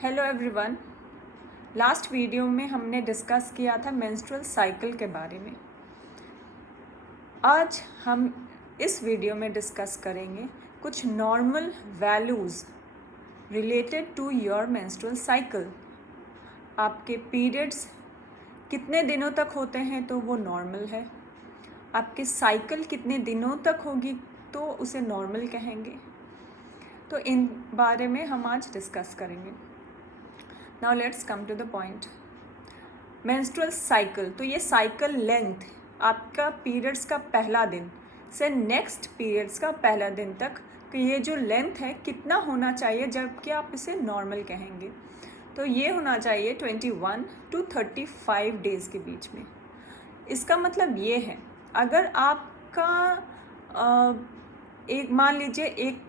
Hello everyone. Last video में हमने discuss किया था मेंस्ट्रुअल साइकिल के बारे में। आज हम इस वीडियो में डिस्कस करेंगे कुछ normal values related to your menstrual cycle. आपके पीरियड्स कितने दिनों तक होते हैं तो वो नॉर्मल है, आपके साइकिल कितने दिनों तक होगी तो उसे नॉर्मल कहेंगे। तो इन बारे में हम आज डिस्कस करेंगे। Now let's come to the point. Menstrual cycle, तो ये साइकिल लेंथ आपका पीरियड्स का पहला दिन से नेक्स्ट पीरियड्स का पहला दिन तक कि ये जो लेंथ है कितना होना चाहिए जबकि आप इसे नॉर्मल कहेंगे। तो ये होना चाहिए 21 to 35 डेज़ के बीच में। इसका मतलब ये है, अगर आपका एक मान लीजिए एक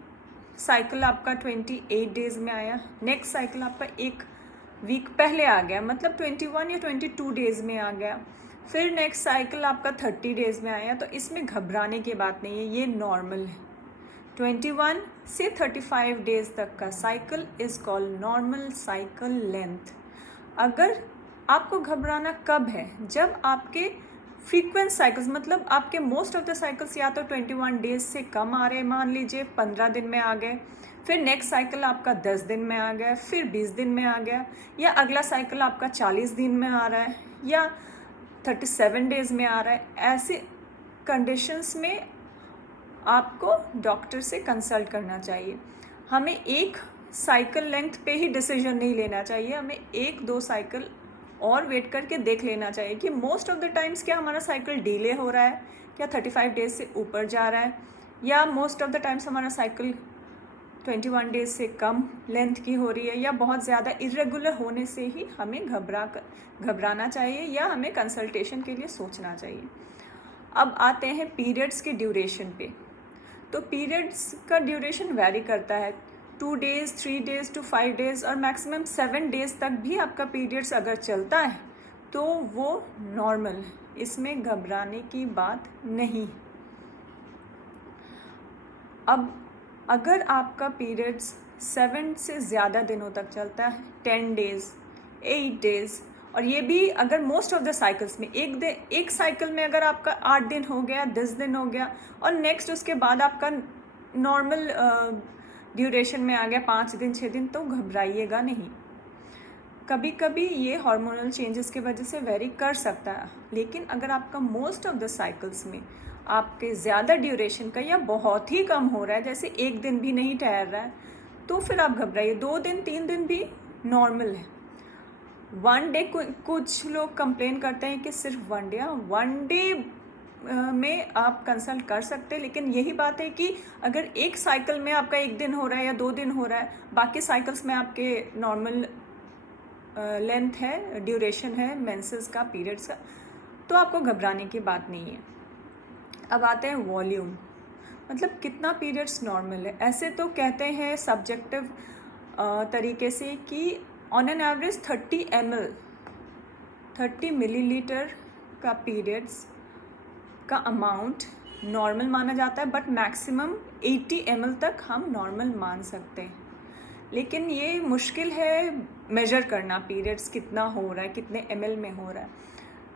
साइकिल आपका 28 डेज़ में आया, नेक्स्ट साइकिल आपका एक वीक पहले आ गया, मतलब 21 या 22 डेज़ में आ गया, फिर नेक्स्ट साइकिल आपका 30 डेज़ में आया, तो इसमें घबराने की बात नहीं है, ये नॉर्मल है। 21 से 35 डेज़ तक का cycle is called normal cycle length. अगर आपको घबराना कब है, जब आपके फ्रीक्वेंट साइकिल्स, मतलब आपके मोस्ट ऑफ द साइकिल्स या तो 21 डेज से कम आ रहे हैं, मान लीजिए 15 दिन में आ गए, फिर नेक्स्ट साइकिल आपका 10 दिन में आ गया, फिर 20 दिन में आ गया, या अगला साइकिल आपका 40 दिन में आ रहा है या 37 डेज में आ रहा है। ऐसे कंडीशंस में आपको डॉक्टर से कंसल्ट करना चाहिए। हमें एक साइकिल लेंथ पे ही डिसीजन नहीं लेना चाहिए, हमें एक दो साइकिल और वेट करके देख लेना चाहिए कि मोस्ट ऑफ द टाइम्स क्या हमारा साइकिल डिले हो रहा है, क्या 35 डेज से ऊपर जा रहा है, या मोस्ट ऑफ द टाइम्स हमारा साइकिल 21 डेज से कम लेंथ की हो रही है, या बहुत ज़्यादा इरेगुलर होने से ही हमें घबराना चाहिए या हमें कंसल्टेशन के लिए सोचना चाहिए। अब आते हैं पीरियड्स के ड्यूरेशन पे। तो पीरियड्स का ड्यूरेशन वैरी करता है, 2 डेज़, 3 डेज़ to 5 डेज़ और मैक्सिमम 7 डेज़ तक भी आपका पीरियड्स अगर चलता है तो वो नॉर्मल है, इसमें घबराने की बात नहीं। अब अगर आपका पीरियड्स 7 से ज़्यादा दिनों तक चलता है, 10 डेज़, 8 डेज़, और ये भी अगर मोस्ट ऑफ द साइकिल्स में एक साइकिल में अगर आपका 8 दिन हो गया, 10 दिन हो गया, और नेक्स्ट उसके बाद आपका नॉर्मल ड्यूरेशन में आ गया 5 दिन 6 दिन, तो घबराइएगा नहीं। कभी कभी ये हार्मोनल चेंजेस की वजह से वेरी कर सकता है, लेकिन अगर आपका मोस्ट ऑफ द साइकिल्स में आपके ज़्यादा ड्यूरेशन का या बहुत ही कम हो रहा है, जैसे एक दिन भी नहीं ठहर रहा है, तो फिर आप घबराइए। 2 दिन 3 दिन भी नॉर्मल है। 1 डे, कुछ लोग कंप्लेन करते हैं कि सिर्फ 1 डे, 1 डे में आप कंसल्ट कर सकते हैं, लेकिन यही बात है कि अगर एक साइकिल में आपका 1 दिन हो रहा है या 2 दिन हो रहा है, बाकी साइकिल्स में आपके नॉर्मल लेंथ है, ड्यूरेशन है मेंसेस का, पीरियड्स का, तो आपको घबराने की बात नहीं है। अब आते हैं वॉल्यूम, मतलब कितना पीरियड्स नॉर्मल है। ऐसे तो कहते हैं सब्जेक्टिव तरीके से कि ऑन एन एवरेज 30 मिलीलीटर का पीरियड्स का अमाउंट नॉर्मल माना जाता है, बट मैक्सिमम 80 ml तक हम नॉर्मल मान सकते हैं। लेकिन ये मुश्किल है मेजर करना, पीरियड्स कितना हो रहा है, कितने ml में हो रहा है।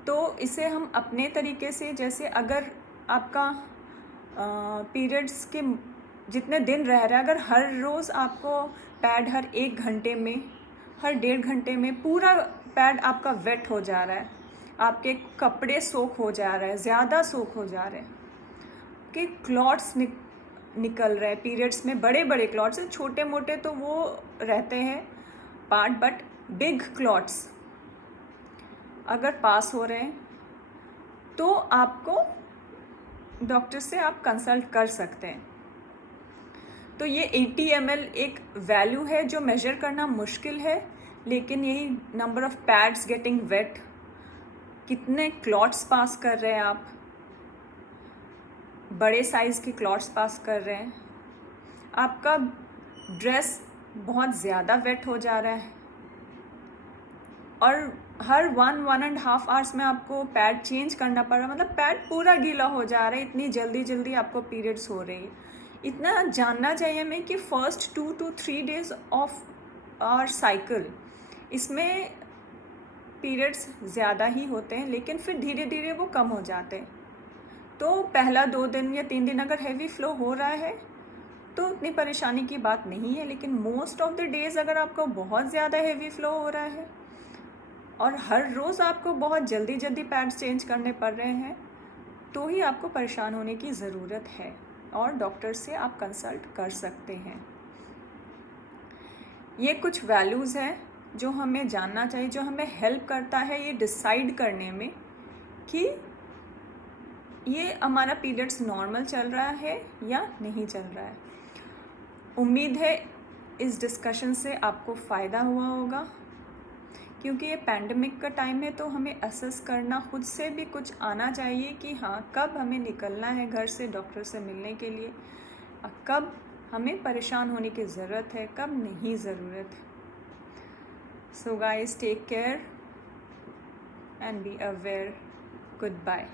तो इसे हम अपने तरीके से, जैसे अगर आपका पीरियड्स के जितने दिन रह रहा है, अगर हर रोज़ आपको पैड हर 1 घंटे में, हर 1.5 घंटे में पूरा पैड आपका वेट हो जा रहा है, आपके कपड़े सोख हो जा रहे हैं, ज़्यादा सोख हो जा रहे हैं, कि क्लॉट्स निकल रहे हैं पीरियड्स में, बड़े बड़े क्लॉट्स, छोटे मोटे तो वो रहते हैं पार्ट, बट बिग क्लॉट्स अगर पास हो रहे हैं तो आपको डॉक्टर से आप कंसल्ट कर सकते हैं। तो ये 80 ml एक वैल्यू है जो मेजर करना मुश्किल है, लेकिन यही number of pads getting wait, कितने क्लॉट्स पास कर रहे हैं आप, बड़े साइज़ के क्लॉट्स पास कर रहे हैं, आपका ड्रेस बहुत ज़्यादा वेट हो जा रहा है, और हर 1-1.5 आवर्स में आपको पैड चेंज करना पड़ रहा है, मतलब पैड पूरा गीला हो जा रहा है, इतनी जल्दी जल्दी आपको पीरियड्स हो रही है। इतना जानना चाहिए हमें कि फर्स्ट 2 to 3 डेज़ ऑफ और साइकिल, इसमें पीरियड्स ज़्यादा ही होते हैं, लेकिन फिर धीरे धीरे वो कम हो जाते हैं। तो पहला 2 दिन या 3 दिन अगर हैवी फ्लो हो रहा है तो उतनी परेशानी की बात नहीं है, लेकिन मोस्ट ऑफ द डेज़ अगर आपको बहुत ज़्यादा हैवी फ्लो हो रहा है और हर रोज़ आपको बहुत जल्दी जल्दी पैड्स चेंज करने पड़ रहे हैं, तो ही आपको परेशान होने की ज़रूरत है और डॉक्टर से आप कंसल्ट कर सकते हैं। ये कुछ वैल्यूज़ हैं जो हमें जानना चाहिए, जो हमें हेल्प करता है ये डिसाइड करने में कि ये हमारा पीरियड्स नॉर्मल चल रहा है या नहीं चल रहा है। उम्मीद है इस डिस्कशन से आपको फ़ायदा हुआ होगा, क्योंकि ये पैंडमिक का टाइम है तो हमें असेस करना खुद से भी कुछ आना चाहिए कि हाँ, कब हमें निकलना है घर से डॉक्टर से मिलने के लिए, और कब हमें परेशान होने की ज़रूरत है, कब नहीं ज़रूरत है। So guys, take care and be aware. Good bye.